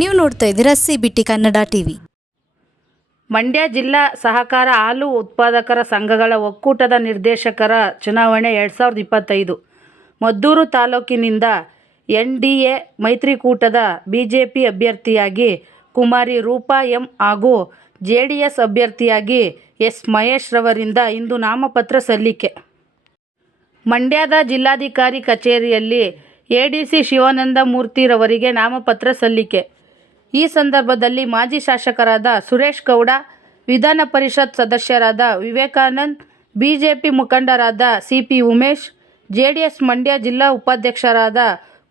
ನೀವು ನೋಡ್ತಾ ಇದ್ದೀರಾ CBT ಕನ್ನಡ ಟಿವಿ. ಮಂಡ್ಯ ಜಿಲ್ಲಾ ಸಹಕಾರ ಹಾಲು ಉತ್ಪಾದಕರ ಸಂಘಗಳ ಒಕ್ಕೂಟದ ನಿರ್ದೇಶಕರ ಚುನಾವಣೆ 2025 ಮದ್ದೂರು ತಾಲೂಕಿನಿಂದ NDA ಮೈತ್ರಿಕೂಟದ ಬಿಜೆಪಿ ಅಭ್ಯರ್ಥಿಯಾಗಿ ಕುಮಾರಿ ರೂಪಾ ಎಂ ಹಾಗೂ JDS ಅಭ್ಯರ್ಥಿಯಾಗಿ ಎಸ್ ಮಹೇಶ್ ರವರಿಂದ ಇಂದು ನಾಮಪತ್ರ ಸಲ್ಲಿಕೆ. ಮಂಡ್ಯದ ಜಿಲ್ಲಾಧಿಕಾರಿ ಕಚೇರಿಯಲ್ಲಿ ADC ಶಿವಾನಂದ ಮೂರ್ತಿ ರವರಿಗೆ ನಾಮಪತ್ರ ಸಲ್ಲಿಕೆ. ಈ ಸಂದರ್ಭದಲ್ಲಿ ಮಾಜಿ ಶಾಸಕರಾದ ಸುರೇಶ್ ಗೌಡ, ವಿಧಾನ ಪರಿಷತ್ ಸದಸ್ಯರಾದ ವಿವೇಕಾನಂದ್, ಬಿಜೆಪಿ ಮುಖಂಡರಾದ CP ಉಮೇಶ್, JDS ಮಂಡ್ಯ ಜಿಲ್ಲಾ ಉಪಾಧ್ಯಕ್ಷರಾದ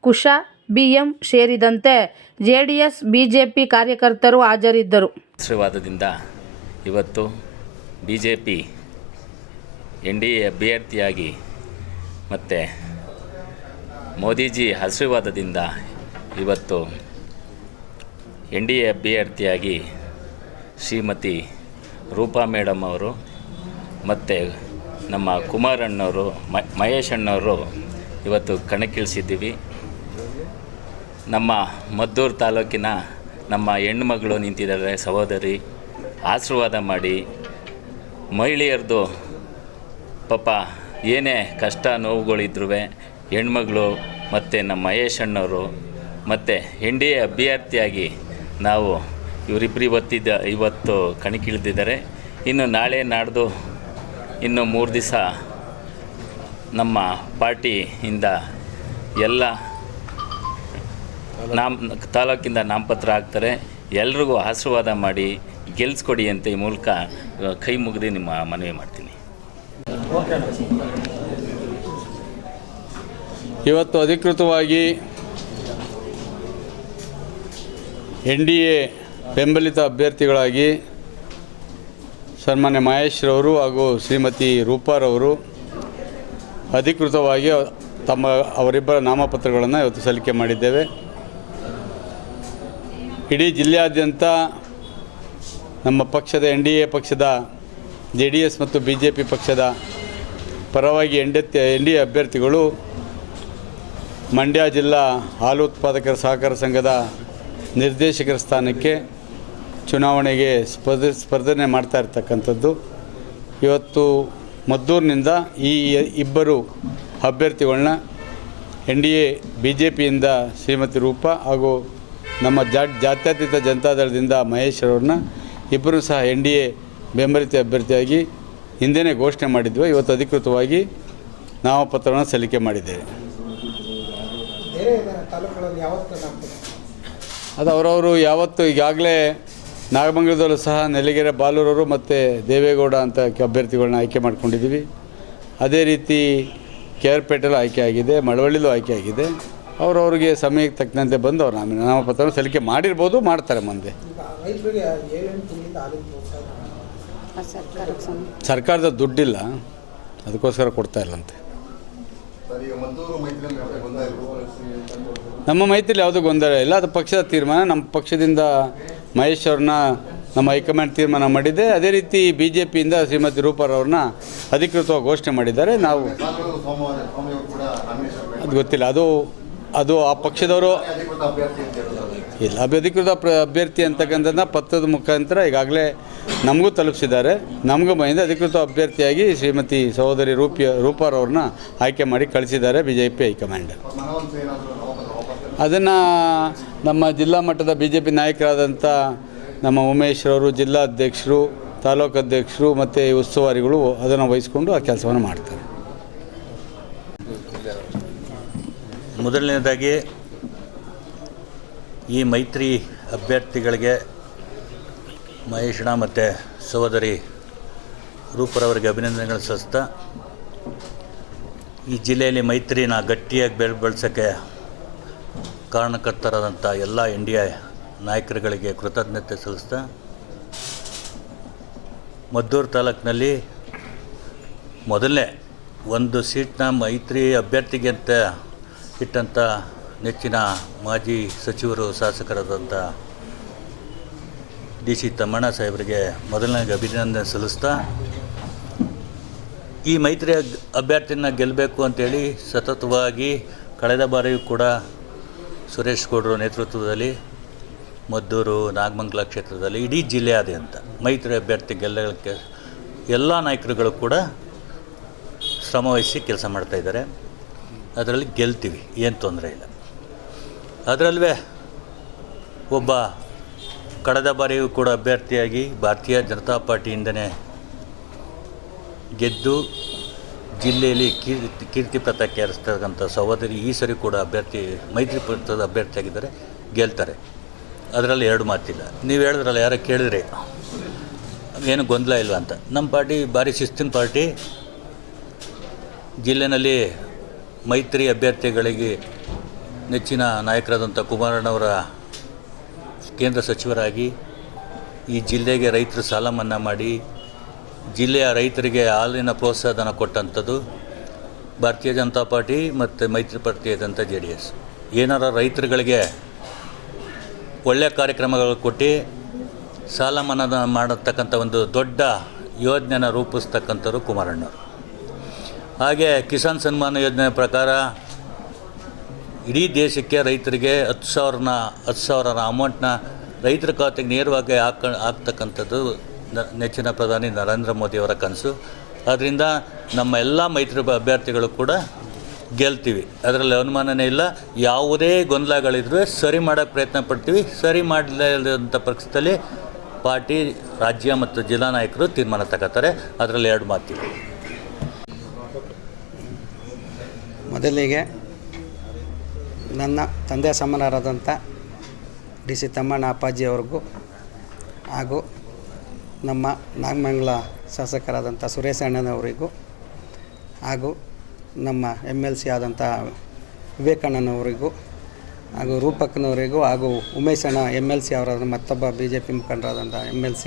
ಕುಶಾ BM ಸೇರಿದಂತೆ JDS ಬಿಜೆಪಿ ಕಾರ್ಯಕರ್ತರು ಹಾಜರಿದ್ದರು. ಆಶೀರ್ವಾದದಿಂದ ಇವತ್ತು ಬಿಜೆಪಿ NDA ಅಭ್ಯರ್ಥಿಯಾಗಿ ಮತ್ತು ಮೋದಿಜಿ ಆಶೀರ್ವಾದದಿಂದ ಇವತ್ತು NDA ಅಭ್ಯರ್ಥಿಯಾಗಿ ಶ್ರೀಮತಿ ರೂಪಾ ಮೇಡಮ್ ಅವರು ಮತ್ತು ನಮ್ಮ ಕುಮಾರ್ ಅಣ್ಣವರು, ಮಹೇಶ್ ಅಣ್ಣವರು ಇವತ್ತು ಕಣಕ್ಕಿಳಿಸಿದ್ದೀವಿ. ನಮ್ಮ ಮದ್ದೂರು ತಾಲೂಕಿನ ನಮ್ಮ ಹೆಣ್ಮಗಳು ನಿಂತಿದ್ದಾರೆ. ಸಹೋದರಿ ಆಶೀರ್ವಾದ ಮಾಡಿ, ಮಹಿಳೆಯರದು ಪಾಪ ಏನೇ ಕಷ್ಟ ನೋವುಗಳಿದ್ರೂ ಹೆಣ್ಮಗಳು ಮತ್ತು ನಮ್ಮ ಮಹೇಶ್ ಅಣ್ಣವರು ಮತ್ತು NDA ಅಭ್ಯರ್ಥಿಯಾಗಿ ನಾವು ಇವರಿಬ್ಬರು ಇವತ್ತು ಕಣಕ್ಕಿಳಿದಿದ್ದಾರೆ. ಇನ್ನು ನಾಳೆ ನಾಡ್ದು ಇನ್ನು 3 ದಿವಸ ನಮ್ಮ ಪಾರ್ಟಿಯಿಂದ ಎಲ್ಲ ತಾಲೂಕಿಂದ ನಾಮಪತ್ರ ಹಾಕ್ತಾರೆ. ಎಲ್ರಿಗೂ ಆಶೀರ್ವಾದ ಮಾಡಿ ಗೆಲ್ಲಿಸ್ಕೊಡಿ ಅಂತ ಈ ಮೂಲಕ ಕೈ ಮುಗಿದು ನಿಮ್ಮ ಮನವಿ ಮಾಡ್ತೀನಿ. ಇವತ್ತು ಅಧಿಕೃತವಾಗಿ NDA ಬೆಂಬಲಿತ ಅಭ್ಯರ್ಥಿಗಳಾಗಿ ಸನ್ಮಾನ್ಯ ಮಹೇಶ್ ರವರು ಹಾಗೂ ಶ್ರೀಮತಿ ರೂಪಾರವರು ಅಧಿಕೃತವಾಗಿ ಅವರಿಬ್ಬರ ನಾಮಪತ್ರಗಳನ್ನು ಇವತ್ತು ಸಲ್ಲಿಕೆ ಮಾಡಿದ್ದೇವೆ. ಇಡೀ ಜಿಲ್ಲೆಯಾದ್ಯಂತ ನಮ್ಮ ಪಕ್ಷದ NDA ಪಕ್ಷದ JDS ಮತ್ತು ಬಿಜೆಪಿ ಪಕ್ಷದ ಪರವಾಗಿ NDA ಅಭ್ಯರ್ಥಿಗಳು ಮಂಡ್ಯ ಜಿಲ್ಲಾ ಹಾಲು ಉತ್ಪಾದಕರ ಸಹಕಾರ ಸಂಘದ ನಿರ್ದೇಶಕರ ಸ್ಥಾನಕ್ಕೆ ಚುನಾವಣೆಗೆ ಸ್ಪರ್ಧನೆ ಮಾಡ್ತಾ ಇರ್ತಕ್ಕಂಥದ್ದು. ಇವತ್ತು ಮದ್ದೂರಿನಿಂದ ಈ ಇಬ್ಬರು ಅಭ್ಯರ್ಥಿಗಳನ್ನ NDA ಬಿಜೆಪಿಯಿಂದ ಶ್ರೀಮತಿ ರೂಪಾ ಹಾಗೂ ನಮ್ಮ ಜಾತ್ಯತೀತ ಜನತಾದಳದಿಂದ ಮಹೇಶ್ ಅವರನ್ನ ಇಬ್ಬರು ಸಹ NDA ಬೆಂಬಲಿತ ಅಭ್ಯರ್ಥಿಯಾಗಿ ಹಿಂದೆಯೇ ಘೋಷಣೆ ಮಾಡಿದ್ವಿ. ಇವತ್ತು ಅಧಿಕೃತವಾಗಿ ನಾಮಪತ್ರವನ್ನು ಸಲ್ಲಿಕೆ ಮಾಡಿದ್ದೇವೆ. ಅದು ಅವರವರು ಯಾವತ್ತು ಈಗಾಗಲೇ ನಾಗಮಂಗಲದಲ್ಲೂ ಸಹ ನೆಲಗೆರೆ ಬಾಲೂರವರು ಮತ್ತು ದೇವೇಗೌಡ ಅಂತ ಅಭ್ಯರ್ಥಿಗಳನ್ನ ಆಯ್ಕೆ ಮಾಡ್ಕೊಂಡಿದ್ದೀವಿ. ಅದೇ ರೀತಿ KR-ಪೇಟೆಲ್ಲೂ ಆಯ್ಕೆ ಆಗಿದೆ, ಮಳವಳ್ಳಿಲೂ ಆಯ್ಕೆ ಆಗಿದೆ. ಅವರವ್ರಿಗೆ ಸಮಯಕ್ಕೆ ತಕ್ಕಂತೆ ಬಂದು ಅವ್ರು ನಾಮಪತ್ರವನ್ನು ಸಲ್ಲಿಕೆ ಮಾಡಿರ್ಬೋದು, ಮಾಡ್ತಾರೆ ಮುಂದೆ. ಸರ್ಕಾರದ ದುಡ್ಡಿಲ್ಲ, ಅದಕ್ಕೋಸ್ಕರ ಕೊಡ್ತಾ ಇಲ್ಲಂತೆ. ನಮ್ಮ ಮೈತ್ರಿಯಲ್ಲಿ ಯಾವುದೂ ಗೊಂದಲ ಇಲ್ಲ, ಅದು ಪಕ್ಷದ ತೀರ್ಮಾನ. ನಮ್ಮ ಪಕ್ಷದಿಂದ ಮಹೇಶ್ ಅವ್ರನ್ನ ನಮ್ಮ ಹೈಕಮಾಂಡ್ ತೀರ್ಮಾನ ಮಾಡಿದೆ. ಅದೇ ರೀತಿ ಬಿಜೆಪಿಯಿಂದ ಶ್ರೀಮತಿ ರೂಪಾರವ್ರನ್ನ ಅಧಿಕೃತವಾಗಿ ಘೋಷಣೆ ಮಾಡಿದ್ದಾರೆ. ನಾವು ಅದು ಗೊತ್ತಿಲ್ಲ, ಅದು ಆ ಪಕ್ಷದವರು ಇಲ್ಲ. ಅಧಿಕೃತ ಅಭ್ಯರ್ಥಿ ಅಂತಕ್ಕಂಥದ್ದನ್ನ ಪತ್ರದ ಮುಖಾಂತರ ಈಗಾಗಲೇ ನಮಗೂ ತಲುಪಿಸಿದ್ದಾರೆ. ನಮಗೂ ಬಂದ ಅಧಿಕೃತ ಅಭ್ಯರ್ಥಿಯಾಗಿ ಶ್ರೀಮತಿ ಸಹೋದರಿ ರೂಪಾರವ್ರನ್ನ ಆಯ್ಕೆ ಮಾಡಿ ಕಳಿಸಿದ್ದಾರೆ ಬಿಜೆಪಿ ಹೈಕಮಾಂಡ್. ಅದನ್ನು ನಮ್ಮ ಜಿಲ್ಲಾ ಮಟ್ಟದ ಬಿಜೆಪಿ ನಾಯಕರಾದಂಥ ನಮ್ಮ ಉಮೇಶ್ ಅವರು, ಜಿಲ್ಲಾಧ್ಯಕ್ಷರು, ತಾಲೂಕು ಅಧ್ಯಕ್ಷರು ಮತ್ತು ಉಸ್ತುವಾರಿಗಳು ಅದನ್ನು ವಹಿಸಿಕೊಂಡು ಆ ಕೆಲಸವನ್ನು ಮಾಡ್ತಾರೆ. ಮೊದಲನೇದಾಗಿ ಈ ಮೈತ್ರಿ ಅಭ್ಯರ್ಥಿಗಳಿಗೆ ಮಹೇಶಣ್ಣ ಮತ್ತು ಸಹೋದರಿ ರೂಪರವರಿಗೆ ಅಭಿನಂದನೆಗಳು ಸಲ್ಲಿಸ್ತಾ, ಈ ಜಿಲ್ಲೆಯಲ್ಲಿ ಮೈತ್ರಿನ ಗಟ್ಟಿಯಾಗಿ ಬೆಳೆಸೋಕ್ಕೆ ಕಾರಣಕರ್ತರಾದಂಥ ಎಲ್ಲ NDA ನಾಯಕರುಗಳಿಗೆ ಕೃತಜ್ಞತೆ ಸಲ್ಲಿಸ್ತಾ, ಮದ್ದೂರು ತಾಲೂಕಿನಲ್ಲಿ ಮೊದಲನೇ ಒಂದು ಸೀಟ್ನ ಮೈತ್ರಿ ಅಭ್ಯರ್ಥಿಗೆ ಅಂತ ಇಟ್ಟಂಥ ನೆಚ್ಚಿನ ಮಾಜಿ ಸಚಿವರು ಶಾಸಕರಾದಂಥ DC ತಮ್ಮಣ್ಣ ಸಾಹೇಬರಿಗೆ ಮೊದಲನೇ ಅಭಿನಂದನೆ ಸಲ್ಲಿಸ್ತಾ, ಈ ಮೈತ್ರಿ ಅಭ್ಯರ್ಥಿನ ಗೆಲ್ಲಬೇಕು ಅಂತೇಳಿ ಸತತವಾಗಿ ಕಳೆದ ಬಾರಿಯೂ ಕೂಡ ಸುರೇಶ್ ಗೌಡರ ನೇತೃತ್ವದಲ್ಲಿ ಮದ್ದೂರು ನಾಗಮಂಗಲ ಕ್ಷೇತ್ರದಲ್ಲಿ ಇಡೀ ಜಿಲ್ಲೆಯಾದ್ಯಂತ ಮೈತ್ರಿ ಅಭ್ಯರ್ಥಿ ಗೆಲ್ಲಕ್ಕೆ ಎಲ್ಲ ನಾಯಕರುಗಳು ಕೂಡ ಶ್ರಮವಹಿಸಿ ಕೆಲಸ ಮಾಡ್ತಾಯಿದ್ದಾರೆ. ಅದರಲ್ಲಿ ಗೆಲ್ತೀವಿ, ಏನು ತೊಂದರೆ ಇಲ್ಲ. ಅದರಲ್ಲೇ ಒಬ್ಬ ಕಳೆದ ಬಾರಿಯೂ ಕೂಡ ಅಭ್ಯರ್ಥಿಯಾಗಿ ಭಾರತೀಯ ಜನತಾ ಪಾರ್ಟಿಯಿಂದನೇ ಗೆದ್ದು ಜಿಲ್ಲೆಯಲ್ಲಿ ಕೀರ್ತಿ ಪತಾಕೆ ಏರಿಸ್ತಕ್ಕಂಥ ಸಹೋದರಿ ಈ ಸರಿ ಕೂಡ ಮೈತ್ರಿ ಪಕ್ಷದ ಅಭ್ಯರ್ಥಿಯಾಗಿದ್ದಾರೆ, ಗೆಲ್ತಾರೆ. ಅದರಲ್ಲಿ ಎರಡು ಮಾತಿಲ್ಲ. ನೀವು ಹೇಳಿದ್ರಲ್ಲ, ಯಾರೋ ಕೇಳಿದ್ರಿ ಏನು ಗೊಂದಲ ಇಲ್ಲ ಅಂತ. ನಮ್ಮ ಪಾರ್ಟಿ ಭಾರಿ ಶಿಸ್ತಿನ ಪಾರ್ಟಿ. ಜಿಲ್ಲೆಯಲ್ಲಿ ಮೈತ್ರಿ ಅಭ್ಯರ್ಥಿಗಳಿಗೆ ನೆಚ್ಚಿನ ನಾಯಕರಾದಂಥ ಕುಮಾರಣ್ಣವರ ಕೇಂದ್ರ ಸಚಿವರಾಗಿ ಈ ಜಿಲ್ಲೆಗೆ ರೈತರ ಸಾಲ ಮನ್ನಾ ಮಾಡಿ ಜಿಲ್ಲೆಯ ರೈತರಿಗೆ ಹಾಲಿನ ಪ್ರೋತ್ಸಾಹಧನ ಕೊಟ್ಟಂಥದ್ದು ಭಾರತೀಯ ಜನತಾ ಪಾರ್ಟಿ ಮತ್ತು ಮೈತ್ರಿ ಪಾರ್ಟಿಯಾದಂಥ JDS. ಏನಾರ ರೈತರುಗಳಿಗೆ ಒಳ್ಳೆಯ ಕಾರ್ಯಕ್ರಮಗಳು ಕೊಟ್ಟು ಸಾಲ ಮನ್ನಾ ಮಾಡತಕ್ಕಂಥ ಒಂದು ದೊಡ್ಡ ಯೋಜನೆನ ರೂಪಿಸ್ತಕ್ಕಂಥವ್ರು ಕುಮಾರಣ್ಣವರು. ಹಾಗೆ ಕಿಸಾನ್ ಸನ್ಮಾನ ಯೋಜನೆ ಪ್ರಕಾರ ಇಡೀ ದೇಶಕ್ಕೆ ರೈತರಿಗೆ 10,000 ಅಮೌಂಟ್ನ ರೈತರ ಖಾತೆಗೆ ನೇರವಾಗಿ ಹಾಕ್ತಕ್ಕಂಥದ್ದು ನೆಚ್ಚಿನ ಪ್ರಧಾನಿ ನರೇಂದ್ರ ಮೋದಿಯವರ ಕನಸು. ಆದ್ದರಿಂದ ನಮ್ಮ ಎಲ್ಲ ಮೈತ್ರಿ ಅಭ್ಯರ್ಥಿಗಳು ಕೂಡ ಗೆಲ್ತೀವಿ, ಅದರಲ್ಲಿ ಅನುಮಾನನೇ ಇಲ್ಲ. ಯಾವುದೇ ಗೊಂದಲಗಳಿದ್ರೂ ಸರಿ ಮಾಡೋಕ್ಕೆ ಪ್ರಯತ್ನ ಪಡ್ತೀವಿ. ಸರಿ ಮಾಡಲಿಲ್ಲಂಥ ಪಕ್ಷದಲ್ಲಿ ಪಾರ್ಟಿ, ರಾಜ್ಯ ಮತ್ತು ಜಿಲ್ಲಾ ನಾಯಕರು ತೀರ್ಮಾನ ತಗೋತಾರೆ. ಅದರಲ್ಲಿ ಎರಡು ಮಾತಿಲ್ಲ. ಮೊದಲಿಗೆ ನನ್ನ ತಂದೆ ಸಮಾನರಾದಂಥ DC ತಮ್ಮಣ್ಣ ಅಪ್ಪಾಜಿಯವ್ರಿಗೂ ಹಾಗೂ ನಮ್ಮ ನಾಗಮಂಗಲ ಶಾಸಕರಾದಂಥ ಸುರೇಶ ಅಣ್ಣನವರಿಗೂ ಹಾಗೂ ನಮ್ಮ MLC ಆದಂಥ ವಿವೇಕಣ್ಣನವರಿಗೂ ಹಾಗೂ ರೂಪಕ್ಕನವರಿಗೂ ಹಾಗೂ ಉಮೇಶ್ ಅಣ್ಣ MLC ಅವರಾದ ಮತ್ತೊಬ್ಬ BJP ಮುಖಂಡರಾದಂಥ MLC